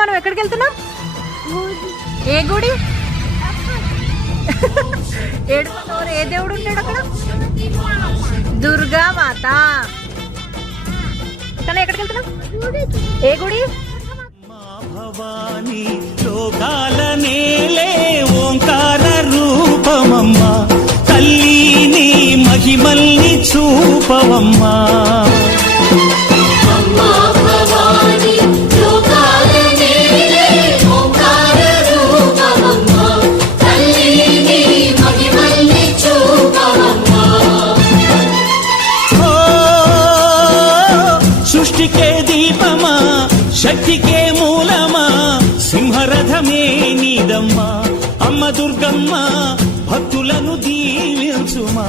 మనం ఎక్కడికి వెళ్తున్నాం? ఏ గుడి? ఏడుపుతోరు ఏ దేవుడు ఉంటాడు అక్కడ? దుర్గా మాత. కానీ ఎక్కడికి వెళ్తున్నాం? ఏ గుడి? భవాని లోకాల నేలే ఓంకార రూపమమ్మా, తల్లిని మహిమల్ని చూపవమ్మా. సృష్టికే దీపమా, శక్తికే మూలమా, సింహరథమే నీదమ్మా. అమ్మ దుర్గమ్మ భక్తులను దీవించుమా.